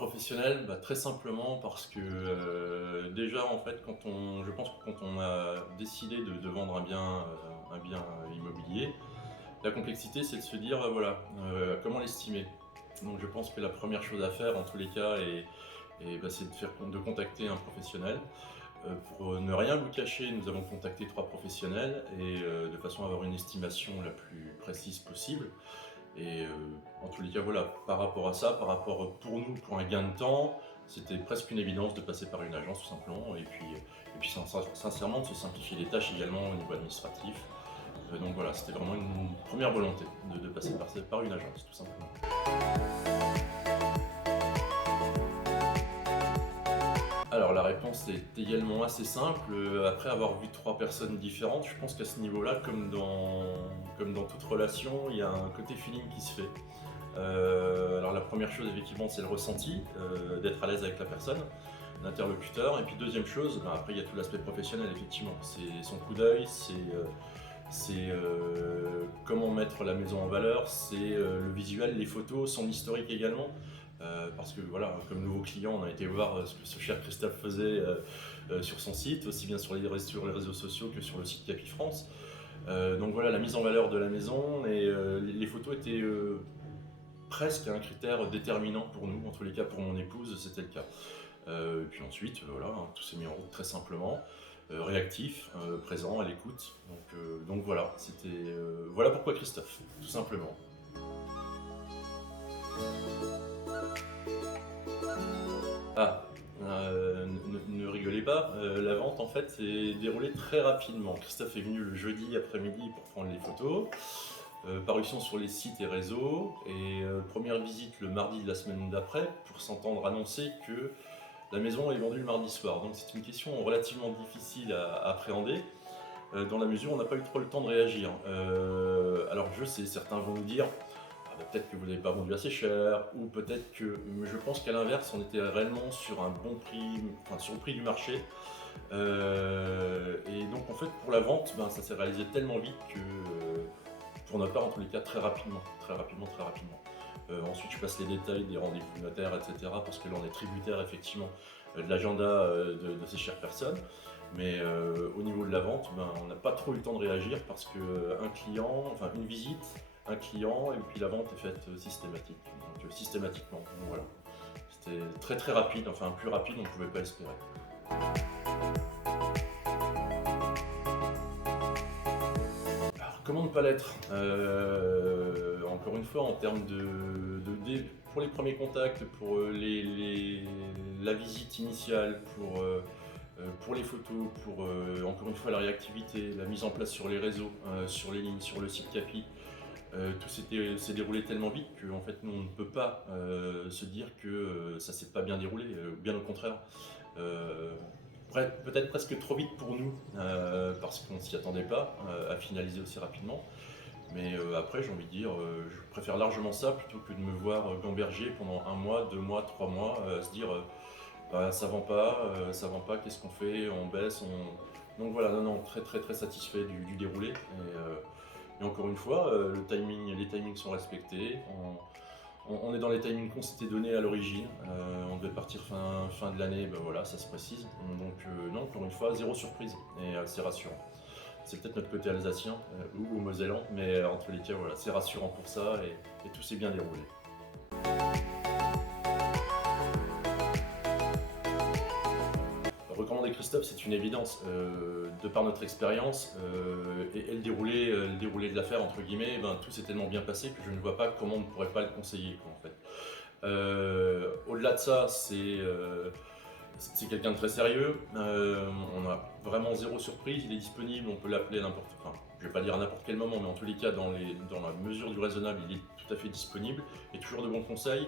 professionnel? Très simplement parce que, déjà en fait je pense que quand on a décidé de vendre un bien immobilier, la complexité c'est de se dire, voilà, comment l'estimer? Donc je pense que la première chose à faire en tous les cas c'est de contacter un professionnel. Pour ne rien vous cacher, nous avons contacté 3 professionnels de façon à avoir une estimation la plus précise possible. En tous les cas, voilà, par rapport à ça, par rapport pour nous, pour un gain de temps, c'était presque une évidence de passer par une agence tout simplement et puis sincèrement de se simplifier les tâches également au niveau administratif. Donc voilà, c'était vraiment une première volonté de passer par une agence tout simplement. Alors la réponse est également assez simple. Après avoir vu 3 personnes différentes, je pense qu'à ce niveau-là, comme dans toute relation, il y a un côté feeling qui se fait. Alors la première chose effectivement c'est le ressenti, d'être à l'aise avec la personne, l'interlocuteur. Et puis deuxième chose, après il y a tout l'aspect professionnel effectivement. C'est son coup d'œil, c'est comment mettre la maison en valeur, c'est le visuel, les photos, son historique également. Parce que voilà, comme nouveau client, on a été voir ce que ce cher Christophe faisait sur son site, aussi bien sur les réseaux sociaux que sur le site Capifrance. Donc voilà, la mise en valeur de la maison et les photos étaient presque un critère déterminant pour nous, en tous les cas pour mon épouse, c'était le cas. Et puis ensuite, voilà, tout s'est mis en route très simplement, réactif, présent, à l'écoute. Donc voilà, voilà pourquoi Christophe, tout simplement. Ah, ne rigolez pas, la vente en fait s'est déroulée très rapidement. Christophe est venu le jeudi après-midi pour prendre les photos, parution sur les sites et réseaux, et première visite le mardi de la semaine d'après pour s'entendre annoncer que la maison est vendue le mardi soir. Donc c'est une question relativement difficile à appréhender, dans la mesure où on n'a pas eu trop le temps de réagir. Alors je sais, certains vont nous dire peut-être que vous n'avez pas vendu assez cher, ou peut-être que, mais je pense qu'à l'inverse, on était réellement sur un bon prix, enfin sur le prix du marché. Et donc en fait, pour la vente, ça s'est réalisé tellement vite que, pour notre part, en tous les cas, très rapidement, très rapidement, très rapidement. Ensuite, je passe les détails des rendez-vous notaires, etc. Parce que là, on est tributaire effectivement de l'agenda de ces chères personnes. Mais au niveau de la vente, on n'a pas trop eu le temps de réagir parce que une visite, un client et puis la vente est faite systématiquement. Donc voilà, c'était très très rapide, enfin plus rapide on ne pouvait pas espérer. Alors comment ne pas l'être? Encore une fois en termes pour les premiers contacts, pour la visite initiale, pour les photos, pour encore une fois la réactivité, la mise en place sur les réseaux, sur les lignes, sur le site Capi. Tout s'est déroulé tellement vite qu'en fait nous on ne peut pas se dire que ça s'est pas bien déroulé, bien au contraire. Euh, Peut-être presque trop vite pour nous, parce qu'on s'y attendait pas à finaliser aussi rapidement. Mais après j'ai envie de dire, je préfère largement ça plutôt que de me voir gamberger pendant 1 mois, 2 mois, 3 mois, à se dire ça vend pas, qu'est-ce qu'on fait, on baisse, Donc voilà, non, très très très satisfait du déroulé. Et encore une fois, les timings sont respectés. On est dans les timings qu'on s'était donnés à l'origine. On devait partir fin de l'année, voilà, ça se précise. Donc non, encore une fois, zéro surprise et c'est rassurant. C'est peut-être notre côté alsacien ou mosellan, mais en tous les cas, voilà, c'est rassurant pour ça et tout s'est bien déroulé. Recommander Christophe, c'est une évidence. De par notre expérience et le déroulé de l'affaire, entre guillemets, tout s'est tellement bien passé que je ne vois pas comment on ne pourrait pas le conseiller, quoi, en fait. Au-delà de ça, c'est quelqu'un de très sérieux. On a vraiment zéro surprise. Il est disponible, on peut l'appeler à je vais pas dire à n'importe quel moment, mais en tous les cas, dans la mesure du raisonnable, il est tout à fait disponible et toujours de bons conseils.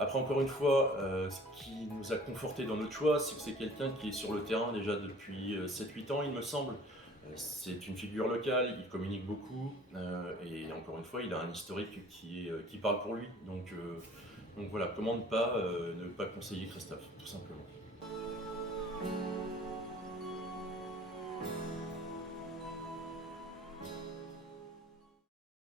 Après, encore une fois, ce qui nous a conforté dans notre choix, c'est que c'est quelqu'un qui est sur le terrain déjà depuis 7-8 ans, il me semble. C'est une figure locale, il communique beaucoup, et encore une fois, il a un historique qui parle pour lui. Donc voilà, comment ne pas conseiller Christophe, tout simplement.